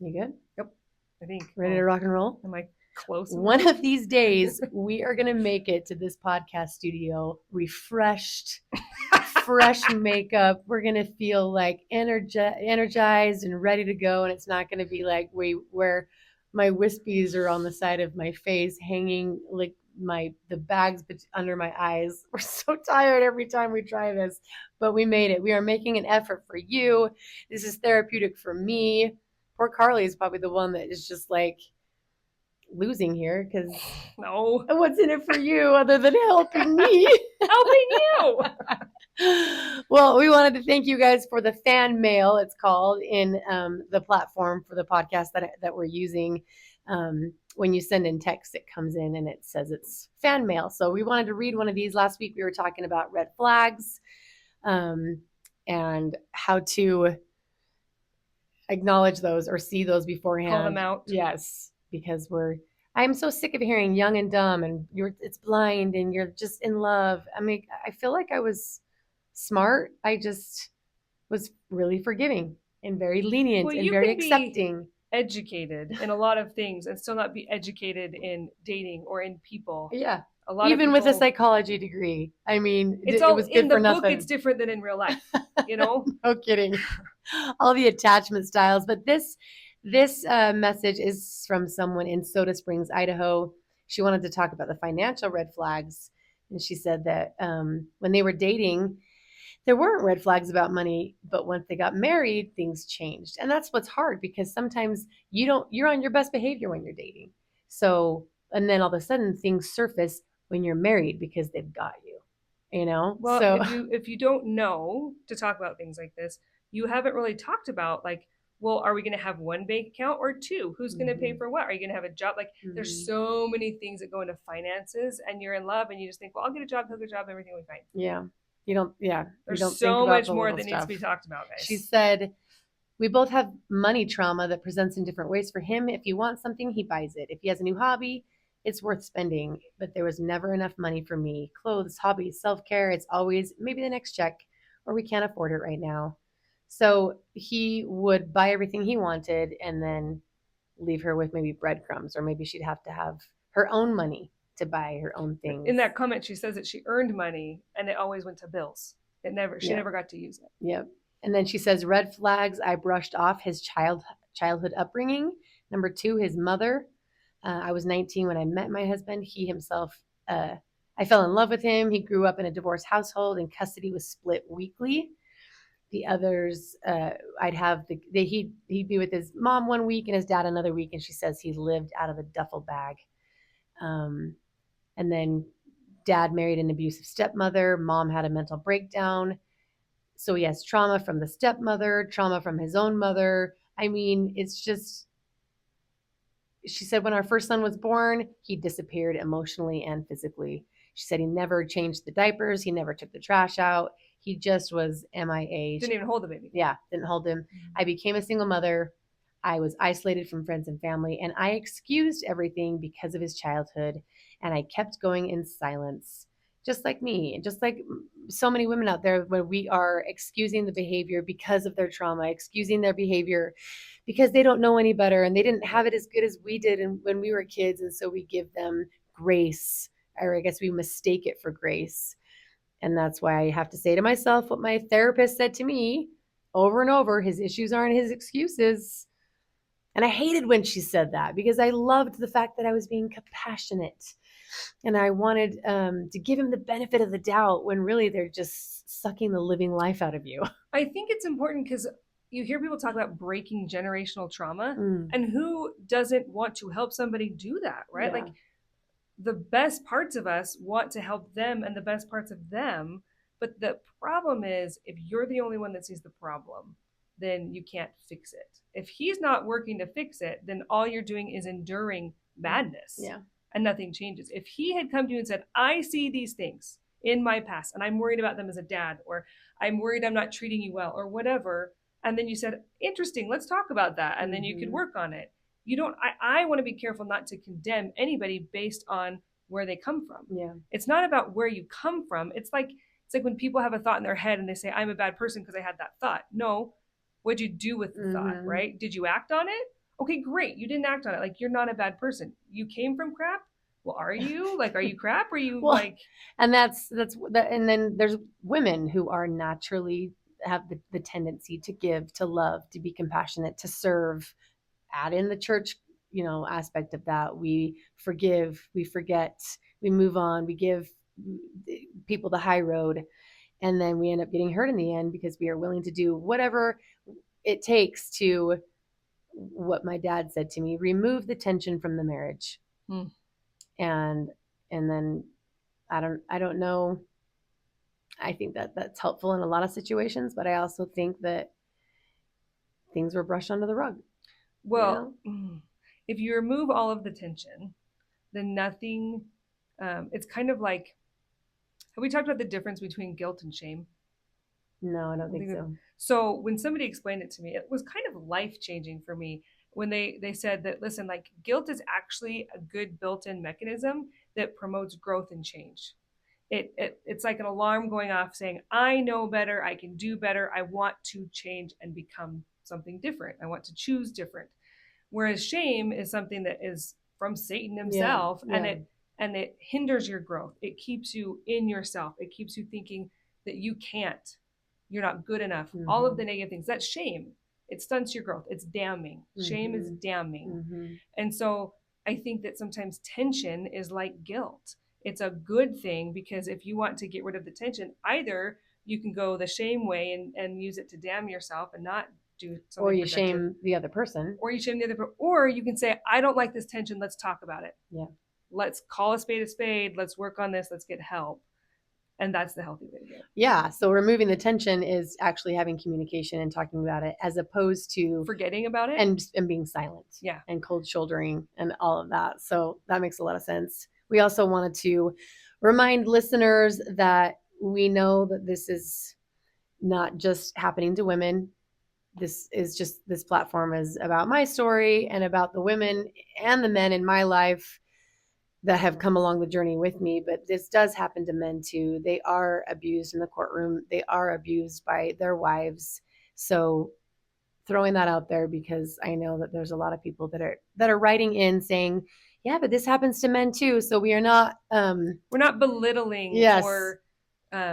You good? Yep. I think. Ready to rock and roll? Am I close? One of these days, we are going to make it to this podcast studio refreshed, fresh makeup. We're going to feel like energized and ready to go. And it's not going to be like where my wispies are on the side of my face, hanging like the bags under my eyes. We're so tired every time we try this, but we made it. We are making an effort for you. This is therapeutic for me. Poor Carly is probably the one that is just like losing here because no, what's in it for you other than helping me? Helping you. Well, we wanted to thank you guys for the fan mail, it's called, in the platform for the podcast that we're using. When you send in text, it comes in and it says it's fan mail. So we wanted to read one of these. Last week we were talking about red flags and how to acknowledge those or see those beforehand. Call them out. Yes, because I'm so sick of hearing young and dumb and it's blind and you're just in love. I mean, I feel like I was smart. I just was really forgiving and very lenient and very accepting. Educated in a lot of things and still not be educated in dating or in people. Yeah. A lot even of people, with a psychology degree. I mean, it was good in the for nothing. book, it's different than in real life, you know? No kidding. All the attachment styles. But this message is from someone in Soda Springs, Idaho. She wanted to talk about the financial red flags. And she said that when they were dating, there weren't red flags about money, but once they got married, things changed. And that's what's hard because sometimes you're on your best behavior when you're dating. So, and then all of a sudden things surface when you're married because they've got you, you know? Well, so, if you don't know to talk about things like this, you haven't really talked about like, well, are we going to have one bank account or two? Who's going to pay for what? Are you going to have a job? Like there's so many things that go into finances and you're in love and you just think, well, I'll get a job, he'll get a job, everything will be fine. Yeah. There's so much more that needs to be talked about, guys. She said, we both have money trauma that presents in different ways. For him, if he wants something, he buys it. If he has a new hobby, it's worth spending. But there was never enough money for me. Clothes, hobbies, self-care. It's always maybe the next check, or we can't afford it right now. So he would buy everything he wanted and then leave her with maybe breadcrumbs, or maybe she'd have to have her own money to buy her own things. In that comment, she says that she earned money and it always went to bills. She never got to use it. Yep. And then she says, red flags, I brushed off his childhood upbringing. Number 2, his mother. I was 19 when I met my husband. He himself, I fell in love with him. He grew up in a divorced household and custody was split weekly. The others, he'd be with his mom one week and his dad another week. And she says he lived out of a duffel bag. And then dad married an abusive stepmother. Mom had a mental breakdown. So he has trauma from the stepmother, trauma from his own mother. I mean, it's just, she said when our first son was born, he disappeared emotionally and physically. She said he never changed the diapers. He never took the trash out. He just was MIA. Didn't even hold the baby. Yeah, didn't hold him. I became a single mother. I was isolated from friends and family, and I excused everything because of his childhood, and I kept going in silence, just like me, just like so many women out there where we are excusing the behavior because of their trauma, excusing their behavior because they don't know any better, and they didn't have it as good as we did when we were kids, and so we give them grace, or I guess we mistake it for grace. And that's why I have to say to myself what my therapist said to me over and over, his issues aren't his excuses. And I hated when she said that because I loved the fact that I was being compassionate and I wanted to give him the benefit of the doubt when really they're just sucking the living life out of you. I think it's important because you hear people talk about breaking generational trauma and who doesn't want to help somebody do that, right? Yeah. Like the best parts of us want to help them and the best parts of them. But the problem is if you're the only one that sees the problem, then you can't fix it. If he's not working to fix it, then all you're doing is enduring madness. Yeah. And nothing changes. If he had come to you and said, I see these things in my past and I'm worried about them as a dad, or I'm worried I'm not treating you well, or whatever. And then you said, interesting, let's talk about that. And then you could work on it. I want to be careful not to condemn anybody based on where they come from. Yeah. It's not about where you come from. It's like when people have a thought in their head and they say, I'm a bad person because I had that thought. No, what'd you do with the thought, right? Did you act on it? Okay, great. You didn't act on it. Like, you're not a bad person. You came from crap. Well, are you? Like, are you crap? Or are you Well, like, and that's that. And then there's women who are naturally have the tendency to give, to love, to be compassionate, to serve. Add in the church, aspect of that. We forgive, we forget, we move on, we give people the high road, and then we end up getting hurt in the end because we are willing to do whatever it takes to, what my dad said to me, remove the tension from the marriage. hmm. and and then I don't know. I think that that's helpful in a lot of situations, but I also think that things were brushed under the rug. Well, if you remove all of the tension, then nothing, it's kind of like, have we talked about the difference between guilt and shame? No, I don't think so. So when somebody explained it to me, it was kind of life changing for me when they said that, listen, like, guilt is actually a good built-in mechanism that promotes growth and change. It's like an alarm going off saying, I know better, I can do better, I want to change and become something different, I want to choose different. Whereas shame is something that is from Satan himself, yeah. And it hinders your growth. It keeps you in yourself. It keeps you thinking that you can't, you're not good enough. Mm-hmm. All of the negative things. That's shame. It stunts your growth. It's damning. Mm-hmm. Shame is damning. Mm-hmm. And so I think that sometimes tension is like guilt. It's a good thing, because if you want to get rid of the tension, either you can go the shame way and use it to damn yourself and not do something, or you productive. Shame the other person, or you shame the other person, or you can say, I don't like this tension, let's talk about it. Yeah, let's call a spade, let's work on this, let's get help. And that's the healthy way to go. Yeah, so removing the tension is actually having communication and talking about it, as opposed to forgetting about it and being silent. Yeah, and cold shouldering and all of that. So that makes a lot of sense. We also wanted to remind listeners that we know that this is not just happening to women. This platform is about my story and about the women and the men in my life that have come along the journey with me. But this does happen to men too. They are abused in the courtroom. They are abused by their wives. So throwing that out there, because I know that there's a lot of people that are writing in saying, yeah, but this happens to men too. So we are not, we're not belittling. Yes, or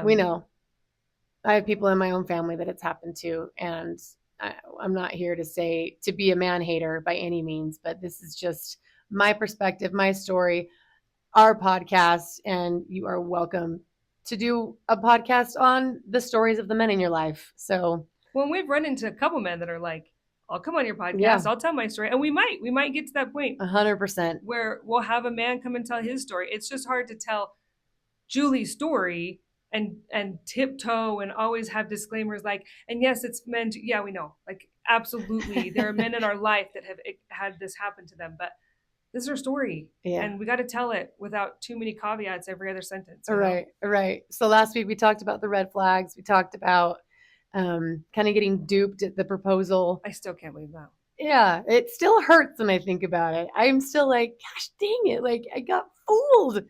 we know. I have people in my own family that it's happened to, and I'm not here to say to be a man hater by any means, but this is just my perspective, my story, our podcast, and you are welcome to do a podcast on the stories of the men in your life. So, well, we've run into a couple men that are like, I'll come on your podcast. Yeah. I'll tell my story. And we might get to that point 100% where we'll have a man come and tell his story. It's just hard to tell Julie's story and tiptoe and always have disclaimers like, and yes, it's men too. Yeah, we know. Like, absolutely. There are men in our life that have had this happen to them, but this is our story. Yeah. And we got to tell it without too many caveats every other sentence. Right. So last week we talked about the red flags. We talked about kind of getting duped at the proposal. I still can't believe that. Yeah, it still hurts when I think about it. I'm still like, gosh dang it, like I got fooled.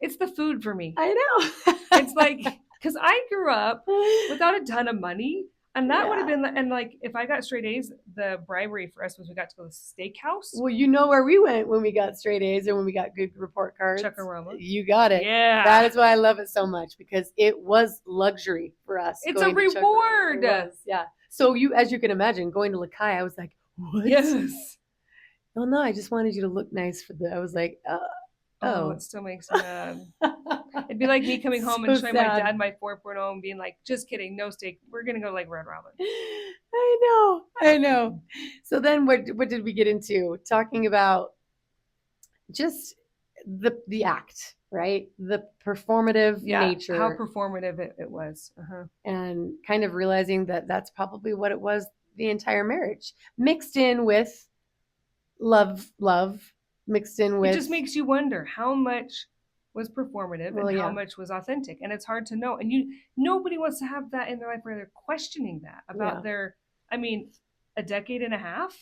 It's the food for me. I know. It's like, because I grew up without a ton of money, and that would have been, and like, if I got straight A's, the bribery for us was we got to go to the steakhouse. Well, you know where we went when we got straight A's or when we got good report cards. Chuck-a-rama. You got it. Yeah. That is why I love it so much, because it was luxury for us. It's a reward. Yeah. So as you can imagine, going to Lakai, I was like, what? Yes. Well, no, I just wanted you to look nice I was like, oh, it still makes me mad. It'd be like me coming home and showing my dad my 4.0 and being like, just kidding, no steak. We're going to go like Red Robin. I know. So then what did we get into? Talking about just the act, right? The performative nature. How performative it was. Uh-huh. And kind of realizing that that's probably what it was the entire marriage, mixed in with love, mixed in with. It just makes you wonder how much was performative and how much was authentic. And it's hard to know. And nobody wants to have that in their life where they're questioning that about a decade and a half.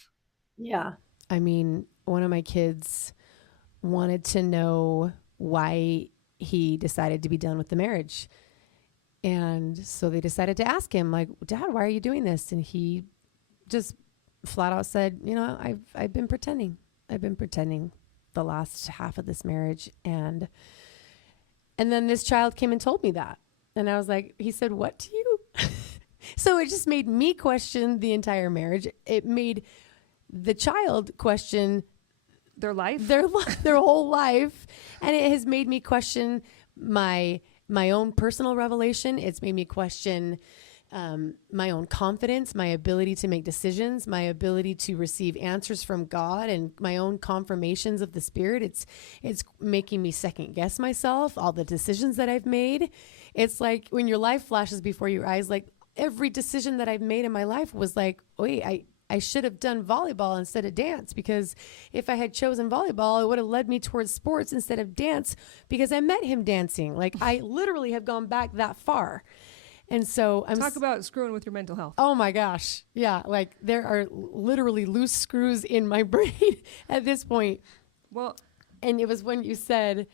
Yeah. I mean, one of my kids wanted to know why he decided to be done with the marriage. And so they decided to ask him, like, Dad, why are you doing this? And he just flat out said, I've been pretending. I've been pretending the last half of this marriage. And then this child came and told me that. And I was like, he said, what to you? So it just made me question the entire marriage. It made the child question their life, their whole life. And it has made me question my own personal revelation. It's made me question my own confidence, my ability to make decisions, my ability to receive answers from God, and my own confirmations of the Spirit. It's making me second guess myself, all the decisions that I've made. It's like when your life flashes before your eyes, like every decision that I've made in my life was like, wait, I should have done volleyball instead of dance, because if I had chosen volleyball, it would have led me towards sports instead of dance, because I met him dancing. Like I literally have gone back that far. And so talk about screwing with your mental health. Oh my gosh. Yeah. Like there are literally loose screws in my brain at this point. Well, and it was when you said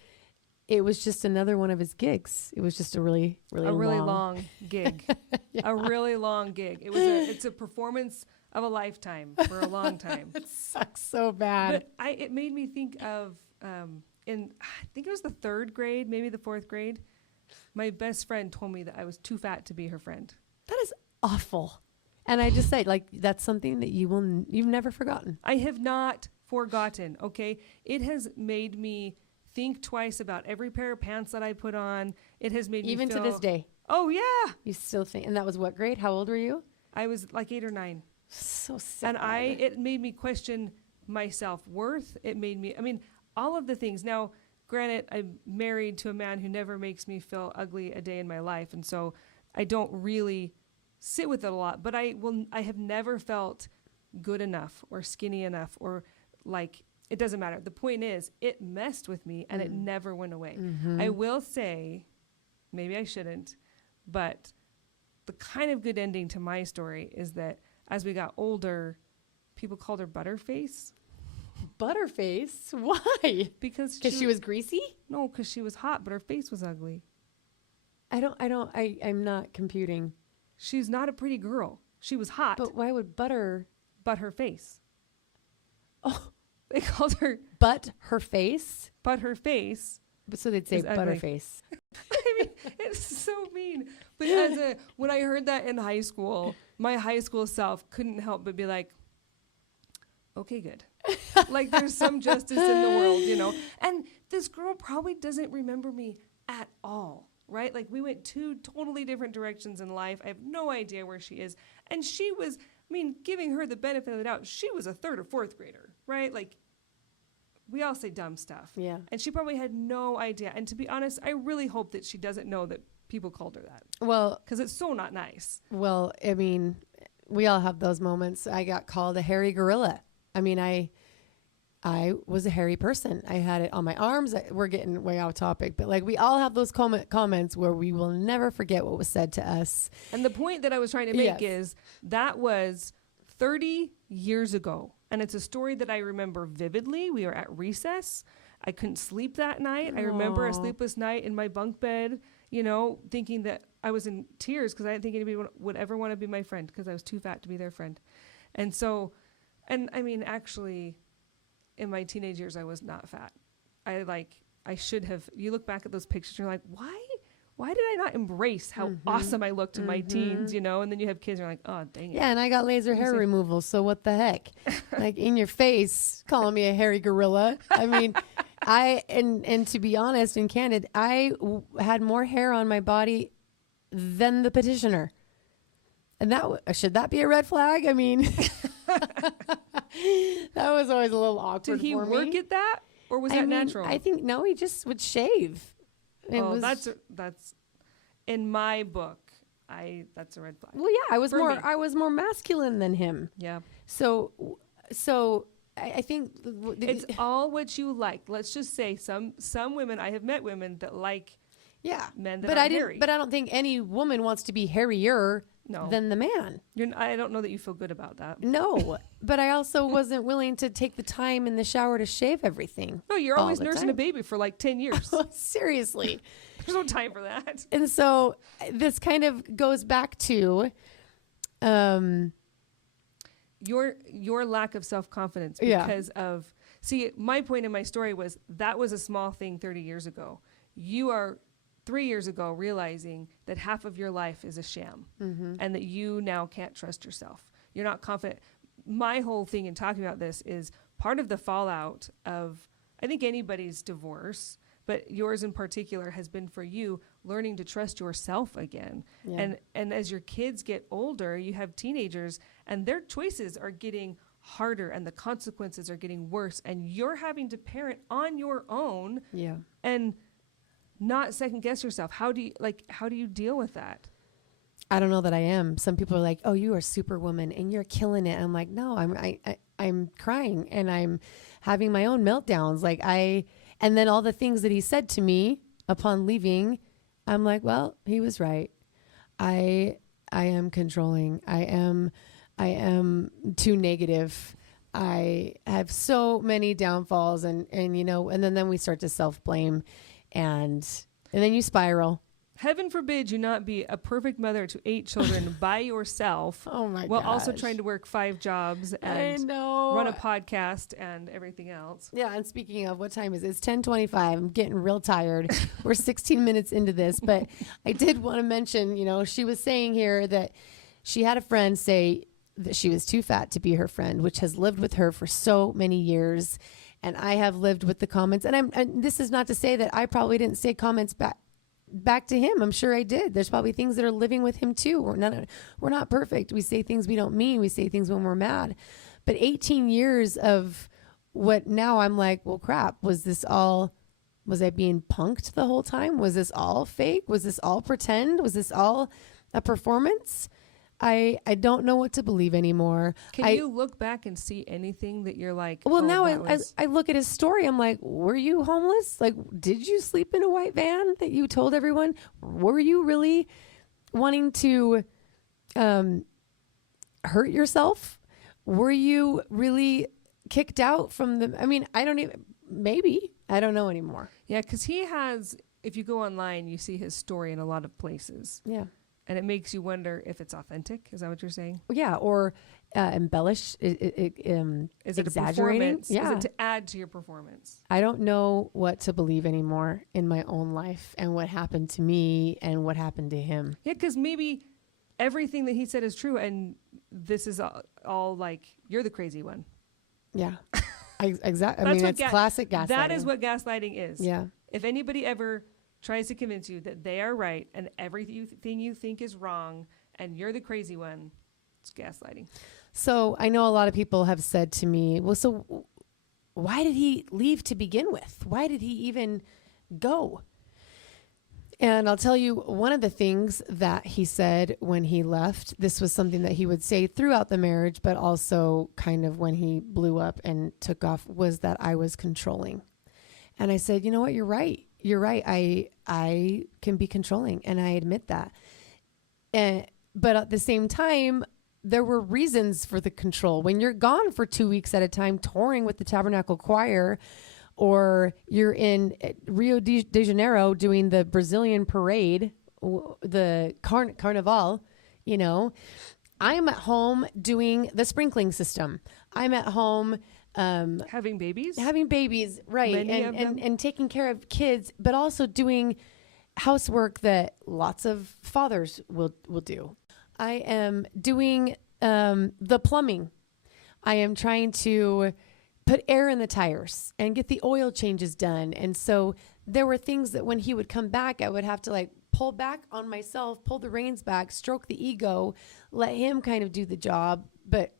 it was just another one of his gigs. It was just a really long gig. Yeah. A really long gig. It's a performance of a lifetime for a long time. It sucks so bad. But it made me think of I think it was the 3rd grade, maybe the 4th grade. My best friend told me that I was too fat to be her friend. That is awful. And I just say, like, that's something that you've never forgotten. I have not forgotten. Okay. It has made me think twice about every pair of pants that I put on. It has made me even feel, to this day. Oh yeah. You still think, and that was what grade? How old were you? I was like 8 or 9. So sad. And it made me question my self-worth. It made me, all of the things. Now, granted, I'm married to a man who never makes me feel ugly a day in my life. And so I don't really sit with it a lot, but I have never felt good enough or skinny enough, or like, it doesn't matter. The point is, it messed with me and it never went away. Mm-hmm. I will say, maybe I shouldn't, but the kind of good ending to my story is that as we got older, people called her Butterface. Butterface? Why? Because she was greasy? No, because she was hot, but her face was ugly. I'm not computing. She's not a pretty girl. She was hot. But why would butter? But her face. Oh. They called her. But her face? But her face. So they'd say Butterface. I mean, it's so mean. But when I heard that in high school, my high school self couldn't help but be like, okay, good. Like there's some justice in the world, And this girl probably doesn't remember me at all, right? Like we went 2 totally different directions in life. I have no idea where she is. And she was, giving her the benefit of the doubt, she was a 3rd or 4th grader, right? Like we all say dumb stuff. Yeah. And she probably had no idea. And to be honest, I really hope that she doesn't know that people called her that. Well, because it's so not nice. Well, we all have those moments. I got called a hairy gorilla. I was a hairy person. I had it on my arms. We're getting way off topic, but like we all have those comments where we will never forget what was said to us. And the point that I was trying to make is that was 30 years ago. And it's a story that I remember vividly. We were at recess. I couldn't sleep that night. I remember a sleepless night in my bunk bed, thinking that I was in tears because I didn't think anybody would ever want to be my friend because I was too fat to be their friend. And so, actually, in my teenage years, I was not fat. I should have. You look back at those pictures, you're like, why did I not embrace how awesome I looked in my teens, And then you have kids, and you're like, oh, dang it. Yeah, and I got laser hair removal, so what the heck? Like in your face, calling me a hairy gorilla. And to be honest and candid, I had more hair on my body than the petitioner. And should that be a red flag? That was always a little awkward for me. Did he work at that? Or was that natural? I think, no, he just would shave. That's in my book. That's a red flag. Well, yeah, I was more masculine than him. Yeah. So I think it's all what you like. Let's just say some women, I have met women that like men that are hairy. But I don't think any woman wants to be hairier than the man. I don't know that you feel good about that. No, but I also wasn't willing to take the time in the shower to shave everything. No, you're always nursing a baby for like 10 years. Seriously. There's no time for that. And so this kind of goes back to your lack of self-confidence because of, see, my point in my story was that was a small thing 30 years ago. You are 3 years ago realizing that half of your life is a sham and that you now can't trust yourself. You're not confident. My whole thing in talking about this is part of the fallout of, I think, anybody's divorce, but yours in particular has been for you learning to trust yourself again. Yeah. And as your kids get older, you have teenagers and their choices are getting harder and the consequences are getting worse and you're having to parent on your own and not second guess yourself. How do you deal with that? I don't know that I am. Some people are like, "Oh, you are superwoman and you're killing it." I'm like, "No, I'm crying and I'm having my own meltdowns." And then all the things that he said to me upon leaving, I'm like, "Well, he was right. I am controlling. I am too negative. I have so many downfalls and then we start to self-blame and then you spiral." Heaven forbid you not be a perfect mother to 8 children by yourself. Oh my god! While also trying to work 5 jobs and run a podcast and everything else. Yeah, and speaking of, what time is it? It's 10:25. I'm getting real tired. We're 16 minutes into this, but I did want to mention, she was saying here that she had a friend say that she was too fat to be her friend, which has lived with her for so many years. And I have lived with the comments. And this is not to say that I probably didn't say comments back to him. I'm sure I did. There's probably things that are living with him too. We're not perfect. We say things we don't mean. We say things when we're mad. But 18 years of what now I'm like, well, crap, was I being punked the whole time? Was this all fake? Was this all pretend? Was this all a performance? I don't know what to believe anymore. Can you look back and see anything that you're like, well, now I look at his story. I'm like, were you homeless? Like, did you sleep in a white van that you told everyone? Were you really wanting to hurt yourself? Were you really kicked out from I don't know anymore. Yeah, because he has, if you go online, you see his story in a lot of places. Yeah. And it makes you wonder if it's authentic. Is that what you're saying? Yeah, or embellish. Is it exaggerating? Yeah. Is it to add to your performance? I don't know what to believe anymore in my own life and what happened to me and what happened to him. Yeah, because maybe everything that he said is true, and this is all like, you're the crazy one. Yeah, exactly. It's classic gaslighting. That is what gaslighting is. Yeah. If anybody ever tries to convince you that they are right and everything you think is wrong and you're the crazy one, it's gaslighting. So I know a lot of people have said to me, well, so why did he leave to begin with? Why did he even go? And I'll tell you, one of the things that he said when he left, this was something that he would say throughout the marriage, but also kind of when he blew up and took off, was that I was controlling. And I said, you know what? You're right. You're right. I can be controlling, and I admit that. But at the same time, there were reasons for the control. When you're gone for 2 weeks at a time touring with the Tabernacle Choir, or you're in Rio de Janeiro doing the Brazilian parade, the Carnival, I'm at home doing the sprinkling system. I'm at home having babies, right. And taking care of kids, but also doing housework that lots of fathers will do. I am doing the plumbing. I am trying to put air in the tires and get the oil changes done. And so there were things that when he would come back, I would have to pull back on myself, pull the reins back, stroke the ego, let him kind of do the job, but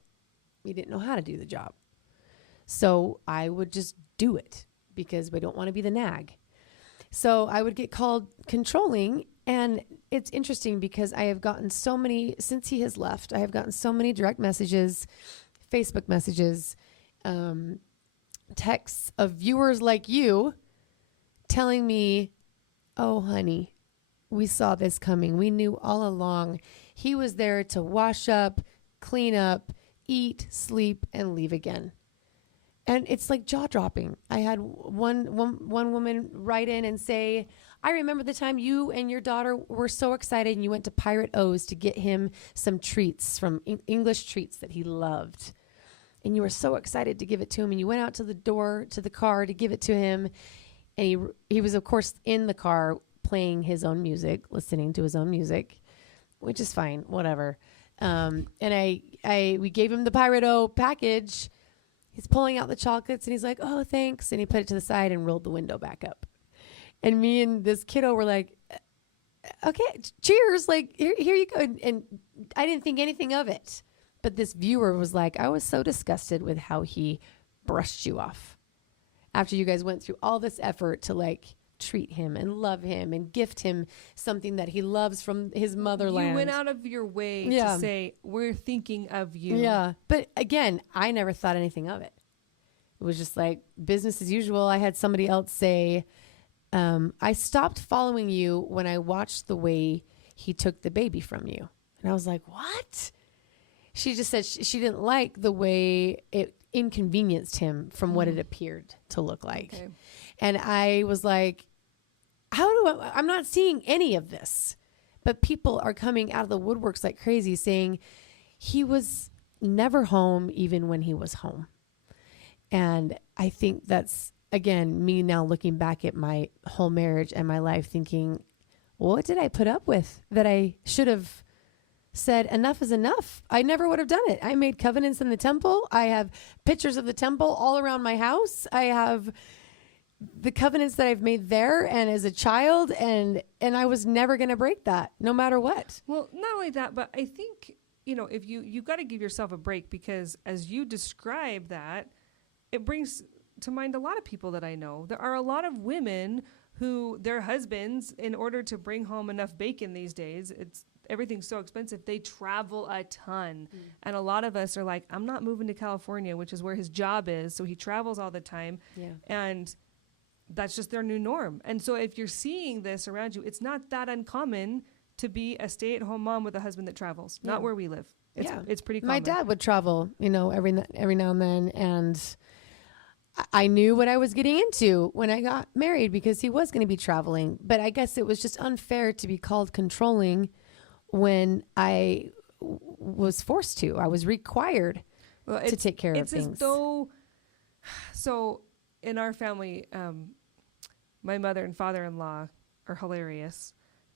he didn't know how to do the job. So I would just do it because we don't want to be the nag. So I would get called controlling. And it's interesting because I have gotten so many, since he has left, I have gotten so many direct messages, Facebook messages, texts of viewers like you telling me, oh, honey, we saw this coming. We knew all along. He was there to wash up, clean up, eat, sleep, and leave again. And it's like jaw dropping. I had one woman write in and say, I remember the time you and your daughter were so excited and you went to Pirate O's to get him some treats from English treats that he loved. And you were so excited to give it to him. And you went out to the door, to the car to give it to him. And he was, of course, in the car playing his own music, listening to his own music, which is fine, whatever. And we gave him the Pirate O package. He's pulling out the chocolates and he's like, oh, thanks. And he put it to the side and rolled the window back up. And me and this kiddo were like, okay, cheers. Like, here you go. And I didn't think anything of it. But this viewer was like, I was so disgusted with how he brushed you off after you guys went through all this effort to like treat him and love him and gift him something that he loves from his motherland. You went out of your way to say, we're thinking of you. Yeah. But again, I never thought anything of it. It was just like business as usual. I had somebody else say, I stopped following you when I watched the way he took the baby from you. And I was like, what? She just said she didn't like the way it inconvenienced him from what it appeared to look like. Okay. And I was like, I'm not seeing any of this. But people are coming out of the woodworks like crazy saying he was never home even when he was home. And I think that's, again, me now looking back at my whole marriage and my life thinking, what did I put up with that I should have said enough is enough? I never would have done it. I made covenants in the temple. I have pictures of the temple all around my house. I have the covenants that I've made there and as a child, and I was never going to break that no matter what. Well, not only that, but I think, if you got to give yourself a break, because as you describe that, it brings to mind a lot of people that I know. There are a lot of women who their husbands, in order to bring home enough bacon these days, everything's so expensive, they travel a ton. And a lot of us are like, I'm not moving to California, which is where his job is. So he travels all the time. Yeah. And that's just their new norm. And so if you're seeing this around you, it's not that uncommon to be a stay-at-home mom with a husband that travels. Yeah. Not where we live. It's pretty common. My dad would travel, every now and then. And I knew what I was getting into when I got married because he was going to be traveling. But I guess it was just unfair to be called controlling when I was forced to. I was required to take care of things. It's as though, so in our family, my mother and father-in-law are hilarious.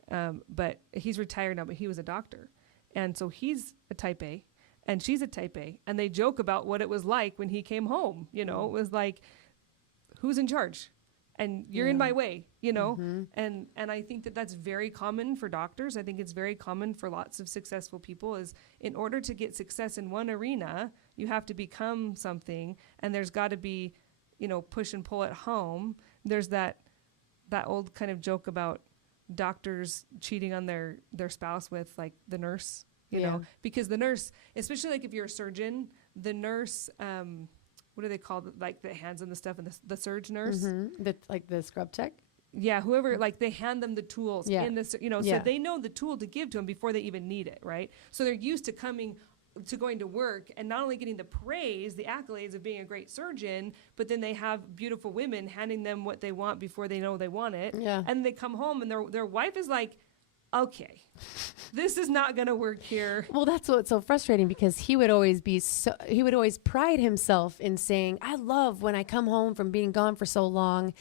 But he's retired now, but he was a doctor. And so he's a type A and she's a type A. And they joke about what it was like when he came home. It was like, who's in charge? And you're in my way, and I think that that's very common for doctors. I think it's very common for lots of successful people is in order to get success in one arena, you have to become something, and there's got to be, push and pull at home. There's that old kind of joke about doctors cheating on their spouse with like the nurse, you know, because the nurse, especially like if you're a surgeon, the nurse, what do they call it? Like the hands on the stuff and the surge nurse? Like the scrub tech? Yeah, whoever, like they hand them the tools in this, so they know the tool to give to them before they even need it, right? So they're used to going to work and not only getting the praise, the accolades of being a great surgeon, but then they have beautiful women handing them what they want before they know they want it. Yeah. And they come home and their wife is like, okay, this is not going to work here. Well, that's what's so frustrating because he would always pride himself in saying, I love when I come home from being gone for so long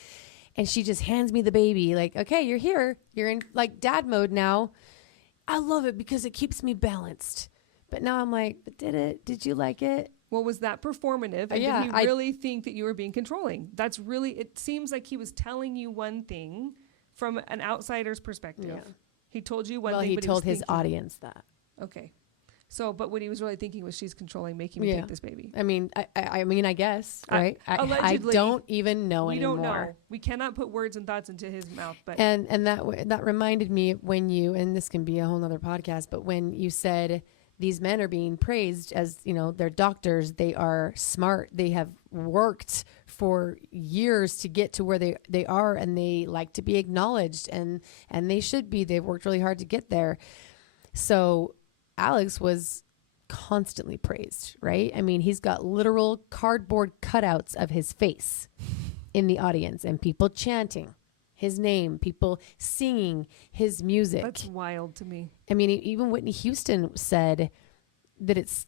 and she just hands me the baby. Like, okay, you're here. You're in like dad mode now. I love it because it keeps me balanced. But now I'm like, but did you like it? Well, was that performative? And did he really think that you were being controlling? It seems like he was telling you one thing from an outsider's perspective. Yeah. He told you one thing, he told his audience that. Okay. So, but what he was really thinking was she's controlling, making me take this baby. I mean, I guess, right? Allegedly. I don't even know anymore. We don't know. We cannot put words and thoughts into his mouth. But and that reminded me when and this can be a whole nother podcast, but when you said these men are being praised as, they're doctors, they are smart, they have worked for years to get to where they are, and they like to be acknowledged, and they should be. They've worked really hard to get there. So Alex was constantly praised, right? I mean, he's got literal cardboard cutouts of his face in the audience and people chanting his name, people singing his music. That's wild to me. I mean, even Whitney Houston said that it's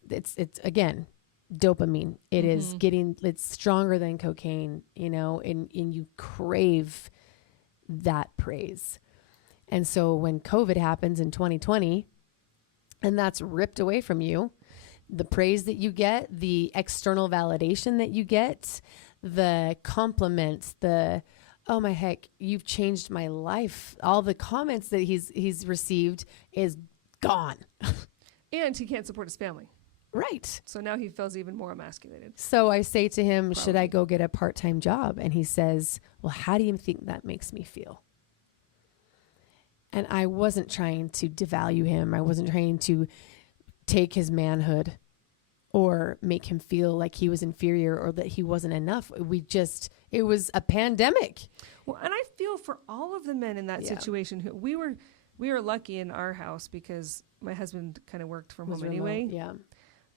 again, dopamine. It is it's stronger than cocaine, you know, and you crave that praise. And so when COVID happens in 2020 and that's ripped away from you, the praise that you get, the external validation that you get, the compliments, the, oh my heck, you've changed my life. All the comments that he's received is gone. And he can't support his family. Right. So now he feels even more emasculated. So I say to him, Probably. should I go get a part-time job? And he says, well, how do you think that makes me feel? And I wasn't trying to devalue him. I wasn't trying to take his manhood or make him feel like he was inferior or that he wasn't enough. It was a pandemic. Well, and I feel for all of the men in that situation who we were lucky in our house because my husband kind of worked from home anyway. Yeah.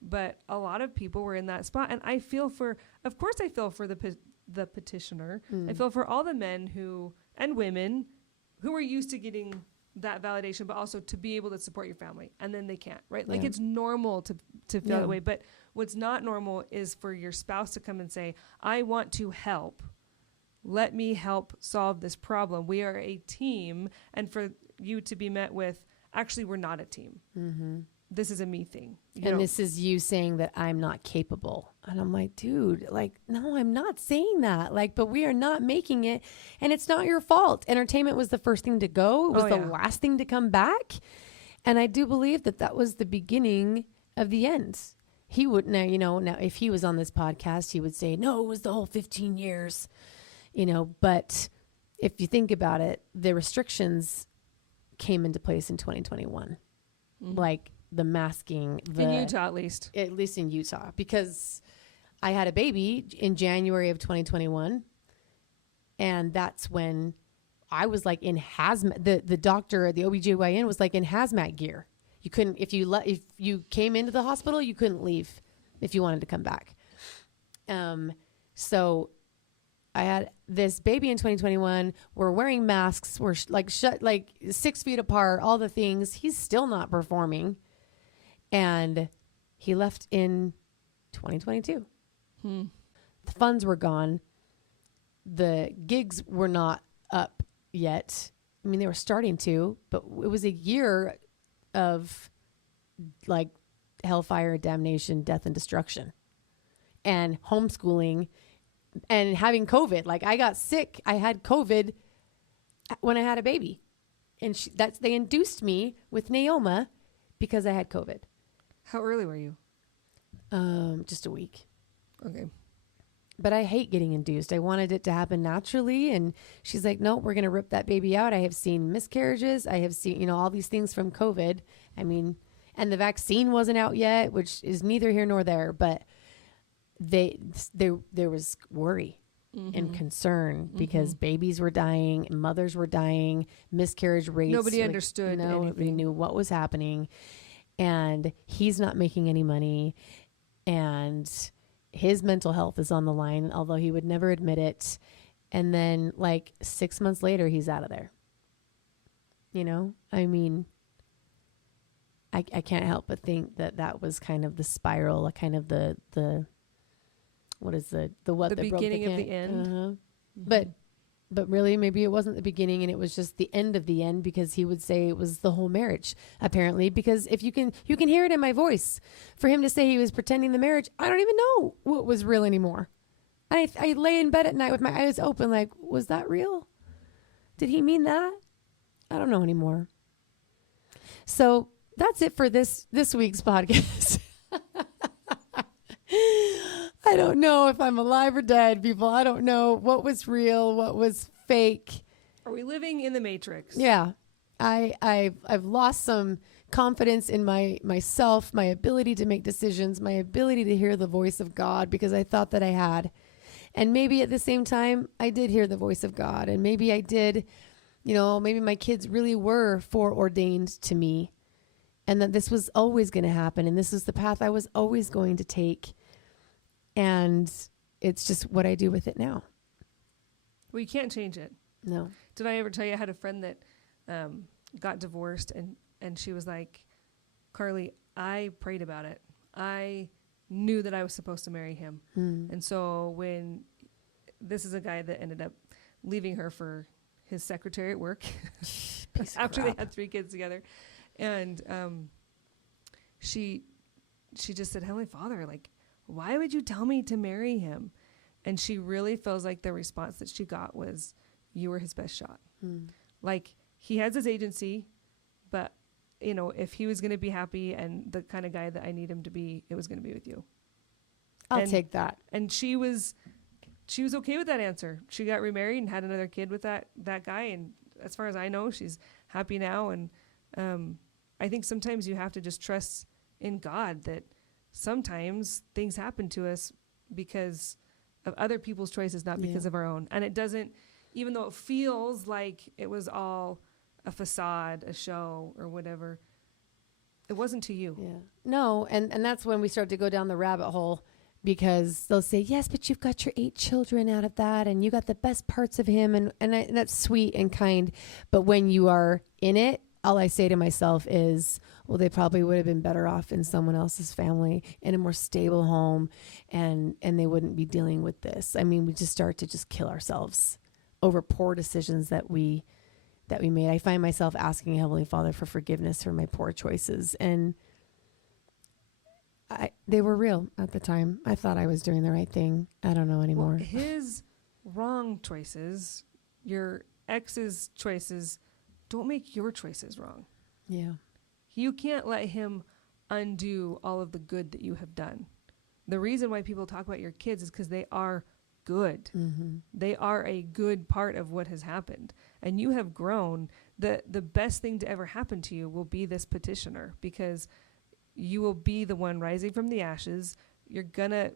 But a lot of people were in that spot. And I feel of course I feel for the petitioner. I feel for all the men and women who are used to getting that validation, but also to be able to support your family. And then they can't, right? Like it's normal to feel that way. But what's not normal is for your spouse to come and say, I want to help. Let me help solve this problem. We are a team. And for you to be met with, actually, we're not a team. This is a me thing. This is you saying that I'm not capable. And I'm like, dude, like, no, I'm not saying that. Like, but we are not making it. And it's not your fault. Entertainment was the first thing to go. It was the last thing to come back. And I do believe that was the beginning of the end. He would now, now if he was on this podcast, he would say, no, it was the whole 15 years, but if you think about it, the restrictions came into place in 2021. Like, the masking. In Utah, at least. At least in Utah. Because I had a baby in January of 2021. And that's when I was like in hazmat. The doctor, the OBGYN was like in hazmat gear. You couldn't, if you came into the hospital, you couldn't leave if you wanted to come back. So I had this baby in 2021. We're wearing masks. We're like 6 feet apart, all the things. He's still not performing. And he left in 2022. The funds were gone. The gigs were not up yet. I mean, they were starting to, but it was a year of like hellfire, damnation, death, and destruction, and homeschooling, and having COVID. Like, I got sick. I had COVID when I had a baby, and they induced me with Naoma because I had COVID. How early were you? Just a week. Okay. But I hate getting induced. I wanted it to happen naturally. And she's like, no, we're going to rip that baby out. I have seen miscarriages. I have seen, all these things from COVID. I mean, and the vaccine wasn't out yet, which is neither here nor there. But there was worry and concern because babies were dying, mothers were dying, miscarriage rates. Nobody understood anything. Nobody knew what was happening. And he's not making any money. And his mental health is on the line, although he would never admit it. And then like 6 months later, he's out of there. I mean, I can't help but think that was kind of the spiral, kind of the what is the what? The beginning of the end. But really, maybe it wasn't the beginning and it was just the end of the end, because he would say it was the whole marriage, apparently. Because if you can hear it in my voice, for him to say he was pretending the marriage, I don't even know what was real anymore. I lay in bed at night with my eyes open like, was that real? Did he mean that? I don't know anymore. So that's it for this week's podcast. I don't know if I'm alive or dead, people. I don't know what was real, what was fake. Are we living in the Matrix? Yeah. I've lost some confidence in myself, my ability to make decisions, my ability to hear the voice of God, because I thought that I had. And maybe at the same time, I did hear the voice of God. And maybe I did, maybe my kids really were foreordained to me. And that this was always going to happen. And this is the path I was always going to take. And it's just what I do with it now. Well, you can't change it. No. Did I ever tell you I had a friend that got divorced and she was like, Carly, I prayed about it. I knew that I was supposed to marry him. And so when this is a guy that ended up leaving her for his secretary at work after they had 3 kids together. And she just said, Heavenly Father, like, why would you tell me to marry him? And she really feels like the response that she got was, you were his best shot. Like, he has his agency, but, you know, if he was going to be happy and the kind of guy that I need him to be, it was going to be with you. I'll take that. And she was okay with that answer. She got remarried and had another kid with that guy. And as far as I know, she's happy now. And I think sometimes you have to just trust in God that sometimes things happen to us because of other people's choices, not because of our own. And it doesn't, even though it feels like it was all a facade, a show or whatever, it wasn't to you. Yeah. No. And that's when we start to go down the rabbit hole, because they'll say, yes, but you've got your 8 children out of that and you got the best parts of him. And that's sweet and kind. But when you are in it, all I say to myself is, well, they probably would have been better off in someone else's family in a more stable home, and they wouldn't be dealing with this. I mean, we just start to just kill ourselves over poor decisions that we made. I find myself asking Heavenly Father for forgiveness for my poor choices, and they were real at the time. I thought I was doing the right thing. I don't know anymore. Well, his wrong choices, your ex's choices, don't make your choices wrong. Yeah. You can't let him undo all of the good that you have done. The reason why people talk about your kids is because they are good. They are a good part of what has happened. And you have grown. The best thing to ever happen to you will be this petitioner, because you will be the one rising from the ashes. You're gonna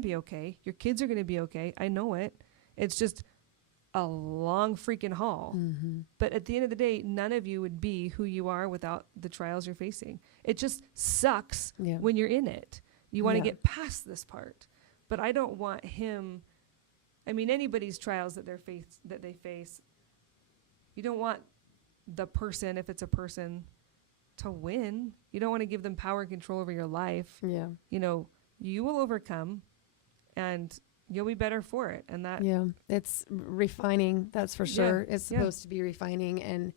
be okay. Your kids are gonna be okay. I know it. It's just a long freaking haul. But at the end of the day, none of you would be who you are without the trials you're facing. It just sucks when you're in it. You want to get past this part. But I don't want him, I mean, anybody's trials that they face, you don't want the person, if it's a person, to win. You don't want to give them power and control over your life. Yeah. You know, you will overcome and you'll be better for it. And that, it's refining. That's for sure. It's supposed to be refining. And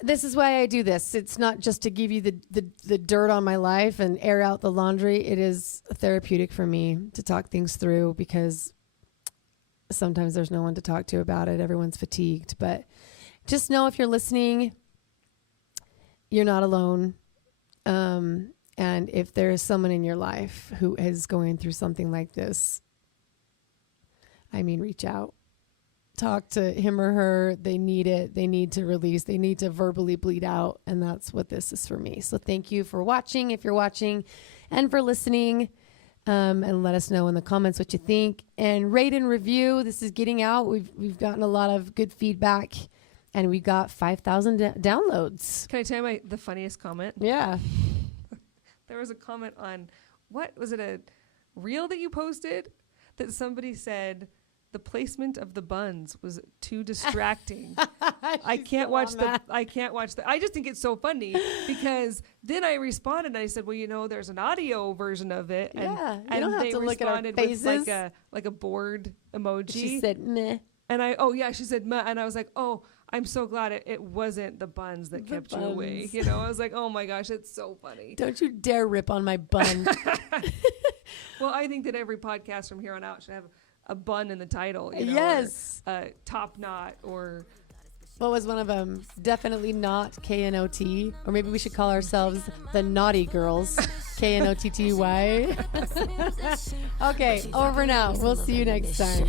this is why I do this. It's not just to give you the dirt on my life and air out the laundry. It is therapeutic for me to talk things through, because sometimes there's no one to talk to about it. Everyone's fatigued. But just know, if you're listening, you're not alone. And if there is someone in your life who is going through something like this, I mean, reach out. Talk to him or her. They need it. They need to release. They need to verbally bleed out. And that's what this is for me. So thank you for watching, if you're watching, and for listening. And let us know in the comments what you think. And rate and review. This is getting out. We've gotten a lot of good feedback. And we got 5,000 downloads. Can I tell you the funniest comment? Yeah. There was a comment on, what was it, a reel that you posted, that somebody said the placement of the buns was too distracting. I can't watch that. I just think it's so funny, because then I responded and I said, well, you know, there's an audio version of it. And, you don't have to look at our faces. With like a bored emoji. She said, meh. And she said, meh. And I was like, oh, I'm so glad it wasn't the buns that kept you away. You know, I was like, oh my gosh, it's so funny. Don't you dare rip on my bun. Well, I think that every podcast from here on out should have a bun in the title. You know, yes. Or, top knot, or... What was one of them? Definitely not KNOT. Or maybe we should call ourselves the Naughty Girls. KNOTTY. Okay, over now. We'll see you next time.